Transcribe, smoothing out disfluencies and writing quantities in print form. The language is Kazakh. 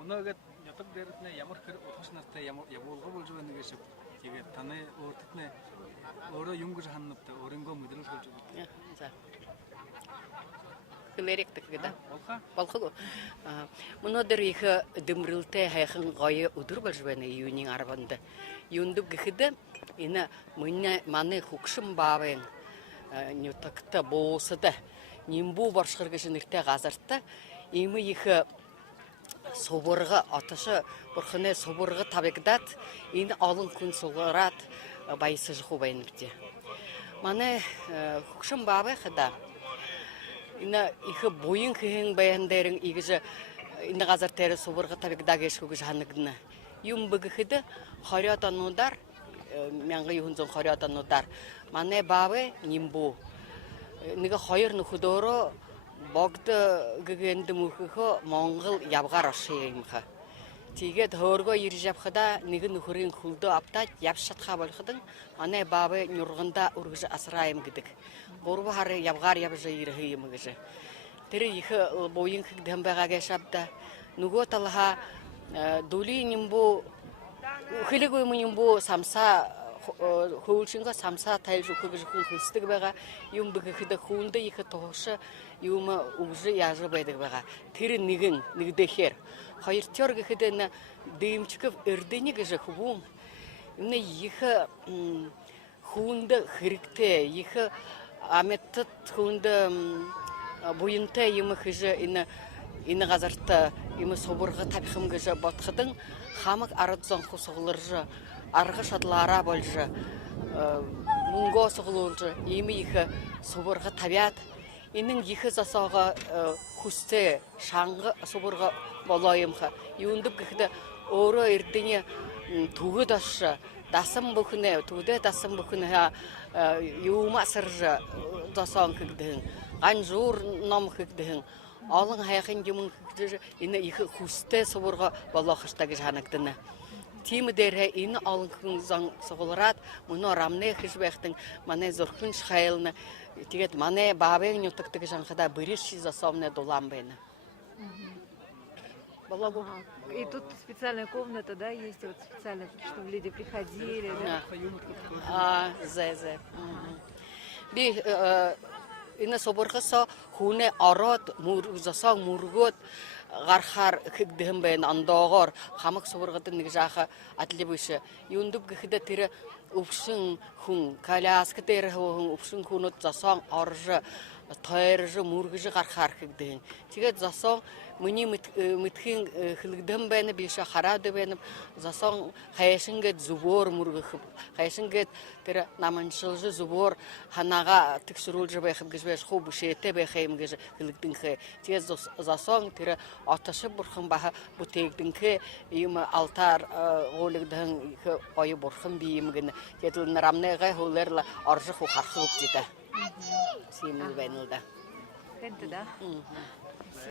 Оны гет ятып дәртне ямар кер отышнасты яболга болжу бен гешеп. Теге таны ортытны ора юнгуж ханныпты, орынго мыдырыл болжу. За. Килеректик гыда. Болха? Балхылу. Мұны дөрихе дымрылты хайхын гайы удур болжбаны юнин арбанды. Юндуп гыхыды ина мына маны хукшым бабын нютакта боосыда нимбу баршыргышын ирте газыртты. Ими ихе соборга атышы бурхыны соборга табегдат ин алын күн соларат байсы жху байныкте. Маны хукшым бабы хыда ина ихе бойын кыһын баяндарын игеже ина газартары соборга табегдага ешкугуж ханыгны. Юм быгыхыды харятанудар мянга юхунзон харятанудар. Маны бабы нимбу Нига хайыр нухудоро богды гэгэнды мухыхо Монгол явгар ашыймха. Тиге төргө иржапхада ниги нухурин хулду апта япшатха болхыдын аны бабы нургында ургыжы асырайым гидик. Борбу хары явгар ябжы ирхыйым гыжы. Тири ихы бойын кыгдэмбага гешапта нуго талха дули нимбу хылыгы нимбу самса хулшинга самса тайлжу кыгыжы хулстык бага юм быгыхыда хулда ихы тошы юма уже яжы байдаг бага. Тири нигин нигдехер. Хайыр тёргы хыдына дымчыков эрдени гыжы хубум. Имне ихы хунда хырыкте, ихы аметтат хунда буйынта юмы хыжы ина газарта юмы соборга табихым гыжы батхыдың хамык арадзон хусугылыржы арғы шадлара болжы мунго сугылыржы ими ихы соборга табят инин ихы засага хусте шаңғы соборга болайымха юндуп гыхда оро эрдене тугы дашы дасым бухне тугы дасым бухне юма сыржы засан кыгдын анжур нам кыгдын алың хайхын юмын кыгдыр ина ихы хусте соборга болахыштагы жанагдыны Тимы дерhe ин алын күнзан соғылырат, мұны рамне хижбәқтің, мане зоркын шхайлны, тегет мане бабен нютыктыгы жанқада біріш засомне долам бәйні. И тут специальная комната, да, есть вот специально, чтобы люди приходили, да? Зе. Би ина соборғаса хуне арат, засаң мургот, гархар кыгдым бен андагар хамык соборгатын нигжаха атлебышы юндуп гыхда тире упшын хун каляска тире хун упшын хунут засаң аржы тайржы мургыжы гархар кыгдын тиге засаң мыни мытхин хылгдым бен биша харады бен засаң хайшынгет зубор мургыхып хайшынгет тире наманчылжы зубор ханага тикширулжы бехип гыжбеш хубу шете бехим гыжы хылгдын хэ тиге засаң тире аташы бурхан баха бутегдинке юм алтар олигден ой бурхан биим ген кетил нарамнега холерла аржы ху хархып дита симил бенилда Это да.